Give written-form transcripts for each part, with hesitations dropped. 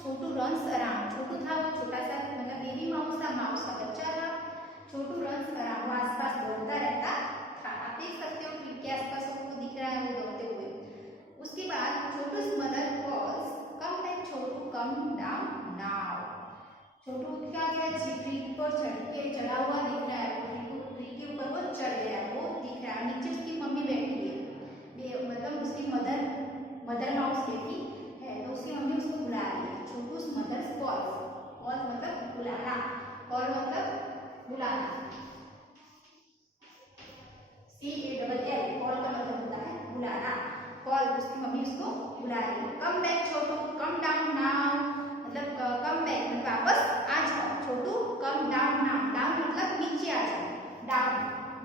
छोटू runs around, छोटू था वो छोटा सा मतलब बेबी माउस था, माउस का बच्चा था। छोटू रन्स अराउंड, वो आसपास दौड़ता रहता था। आप देख सकते हो ट्री के आसपास वो दिख रहा है वो दौड़ते हुए। उसके बाद छोटू's मदर कॉल्स कम बैक छोटू कम डाउन नाउ। छोटू क्या क्या ट्री पर चढ़ा हुआ दिख रहा है, ट्री के ऊपर वो चढ़ गया है, वो दिख रहा है। नीचे उसकी मम्मी बैठी है, मतलब उसकी मदर माउस बैठी है, तो उसकी मम्मी उसको बुला रही है। छोटू's मदर कॉल्स, कॉल मतलब बुलाना, कॉल मतलब बुलाना, CALL, कॉल का मतलब होता है बुलाना। कॉल, उसकी मम्मी उसको बुला रही है। कम बैक छोटू कम डाउन नाउ, मतलब कम बैक मतलब वापस आ जाओ। छोटू कम डाउन नाउ, डाउन मतलब नीचे आ जाओ। डाउन,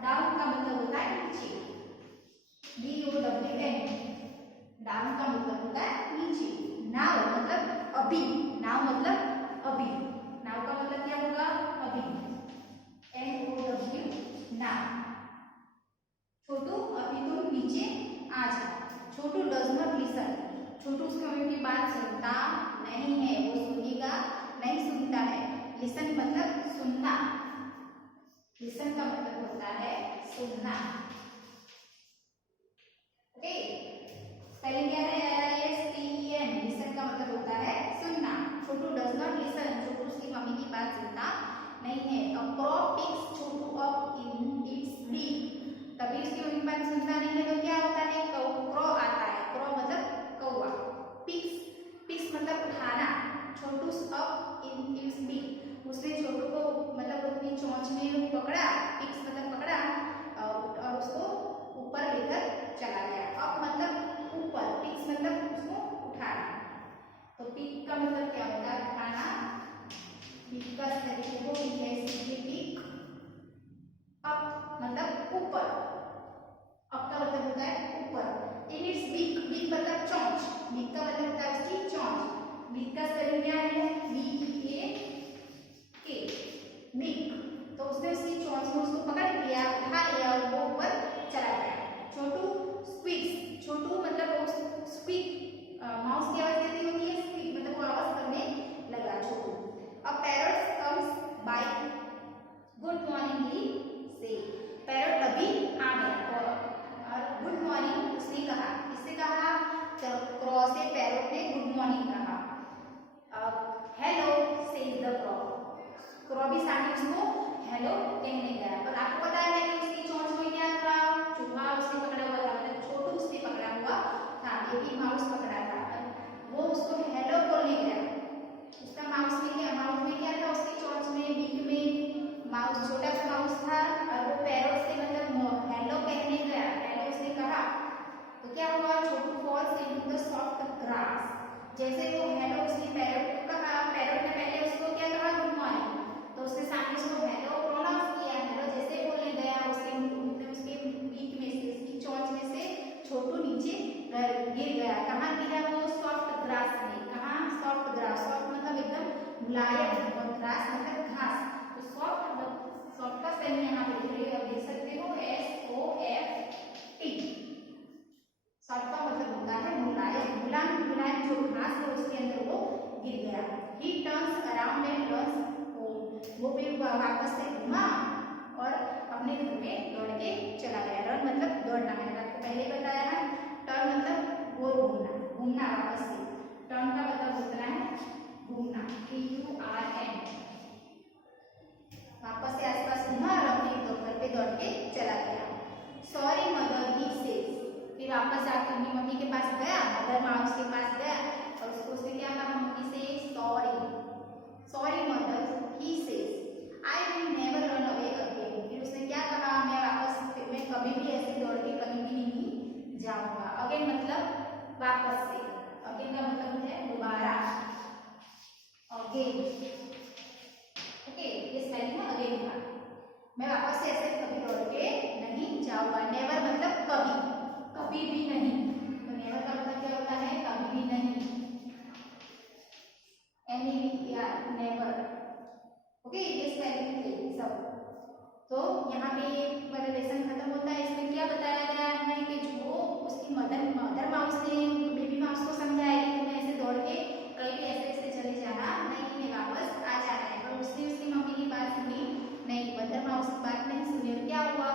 डाउन का मतलब होता है नीचे, DOWN, डाउन का मतलब होता है नीचे। नाउ मतलब अभी, नाउ मतलब अभी, नाउ का मतलब क्या होगा अभी, NOW नाउ। छोटू अभी तुम नीचे आ जाओ। छोटू डज नॉट लिसन, छोटू उसकी मम्मी की बात सुनता नहीं है, वो सुनेगा नहीं, सुनता है। लिसन मतलब सुनना, लिसन का मतलब होता है सुनना। ओके, स्पेलिंग क्या है, LISTEN, लिसन का मतलब होता है सुनना। Chhotu does not listen, Chhotu उसकी मम्मी की बात सुनता नहीं है। A crow picks Chhotu up in its beak, तभी उसकी मम्मी की बात सुनता नहीं है तो क्या होता है, क्रॉ आता है, क्रॉ मतलब कौवा। पिक्स, पिक्स मतलब उठाना। छोटू's अप इन इट्स बीक, उसने छोटू को मतलब अपनी चोंच में पकड़ा, पिक्स मतलब पकड़ा, और उसको ऊपर लेकर चला गया। अप मतलब ऊपर, पिक्स मतलब उसको उठाना। तो पिक का मतलब क्या होता है उठाना, पिक का तरीके को पिक अप मतलब ऊपर, अप का मतलब होता है ऊपर। इन इट्स बीक, बीक मतलब चोंच, बीक का मतलब होता है उसकी चोंच। बीक का स्पेलिंग क्या है, BEAK, बीक। तो उसने उसकी चोंच में उसको पकड़ लिया, उठा लिया और वो ऊपर चला गया। छोटू स्क्वीक्स, छोटू मतलब स्क्वीक, माउस की आवाज कैसी होती है, स्क्वीक मतलब वो आवाज करने लगा Chhotu. A parrot comes by good morning ही से, पैरट तभी आ गया और गुड मॉर्निंग उसने कहा। किससे कहा, क्रॉ से पैरट ने गुड मॉर्निंग कहा। हेलो सेज द क्रॉ, क्रॉ भी सामने उसको हेलो कहने गया। पर आपको पता है कि उसकी चोंच में क्या था, चूहा उसने पकड़ा हुआ था, मतलब छोटू उसने पकड़ा हुआ था, बेबी माउस पकड़ा था, वो उसको हेलो बोलने गया। उसका माउस में क्या, माउस में क्या था, उसकी चोंच में बीक में माउस, छोटा सा माउस था, और वो पैरों से मतलब हेलो कहने गया, हेलो उसने कहा। तो क्या हुआ, Chhotu falls into the soft grass, जैसे वो हेलो उसने पैरट को कहा, पैरट ने पहले उसको क्या कहा गुड मॉर्निंग, तो उसने सामने उसको हेलो प्रोनाउंस किया, हेलो जैसे बोलने गया उसके बीक में से, उसकी चोंच में से छोटू नीचे गिर गया। कहाँ गिरा वो, सॉफ्ट ग्रास में। कहाँ, सॉफ्ट ग्रास, सॉफ्ट मतलब एकदम मुलायम और ग्रास मतलब घास। तो सॉफ्ट, सॉफ्ट का स्पेलिंग यहाँ पे देख सकते हो SOFT। सॉफ्ट का मतलब होता है मुलायम, मुलायम मुलायम जो घास है उसके अंदर वो गिर गया। He turns around and runs home, वो फिर वापस से घुमा और अपने घर में दौड़ के चला गया। रन मतलब दौड़ना, मैंने आपको पहले बताया है। टर्न मतलब गोल घूमना, घूमना वापस से। टर्न का मतलब होता है घूमना, TURN। वापस से आसपास घुमा और अपने घर पे दौड़ के चला गया। सॉरी मदर ही सेज, फिर वापस जाकर अपनी मम्मी के पास गया, मदर माउस के पास गया और उसने क्या कहा मम्मी से, sorry, sorry mother he says I will never run away again. फिर उसने क्या कहा, मैं वापस, मैं कभी भी ऐसे दौड़ के कहीं भी नहीं जाऊंगा। अगेन मतलब वापस से, अगेन का मतलब है दोबारा, अगेन। ओके, ये स्पेलिंग है अगेन का। मैं वापस से ऐसे कभी दौड़ के नहीं जाऊंगा। नेवर मतलब कभी, कभी भी नहीं। तो नेवर का मतलब क्या होता है, कभी भी नहीं, एनी या नेवर। ओके, ये स्पेलिंग थे सब। तो यहाँ पे वाला लेसन खत्म होता है। इसमें क्या बताया गया है कि जो उसकी मदर माउस ने बेबी माउस को समझाया कि तुम ऐसे दौड़ के कहीं भी ऐसे ऐसे चले हुआ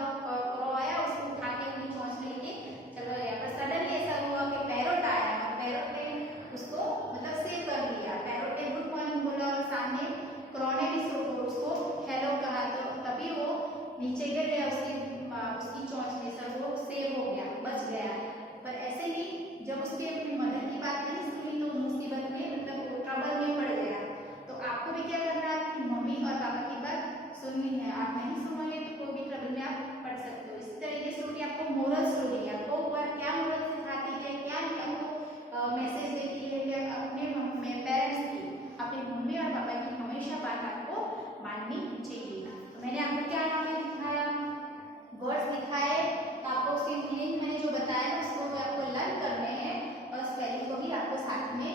क्रॉ आया, उसको उठा के अपनी चोंच में लेके चला गया, पर सडनली ऐसा हुआ कि पैरोट आया और पैरोट ने उसको मतलब सेव कर दिया। पैरोट ने गुड मॉर्निंग बोला और सामने क्रॉ ने भी उसको हेलो कहा, तो तभी वो नीचे गिर गया, उसकी चोंच में से वो सेव हो गया, बच गया। पर ऐसे ही जब उसके अपनी मदर की बात नहीं सुनी तो मुसीबत में मतलब ट्रबल में पड़ गया। तो आपको भी क्या करना है, आपकी मम्मी और पापा की बात सुननी है। आप नहीं सुनोगे तो कोई भी ट्रबल में आप पड़ सकते हो। इस तरीके से स्टोरी आपको मोरल स्टोरी है, आपको क्या मोरल सिखाती है, क्या आपको मैसेज देती है कि अपने पेरेंट्स की, अपने मम्मी और पापा की हमेशा बात आपको माननी चाहिए। तो मैंने आपको क्या नॉलेज दिखाया, वर्ड्स दिखाए, तो आपको उसकी मीनिंग मैंने जो बताया उसको भी आपको लर्न करने हैं और स्पेलिंग को भी आपको साथ में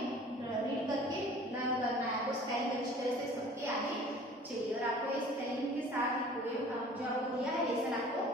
रीड करके लर्न करना है। आपको स्पेलिंग अच्छी तरह से सबके आने चाहिए और आपको इस स्पेलिंग के साथ जो आपको दिया है लेसन आपको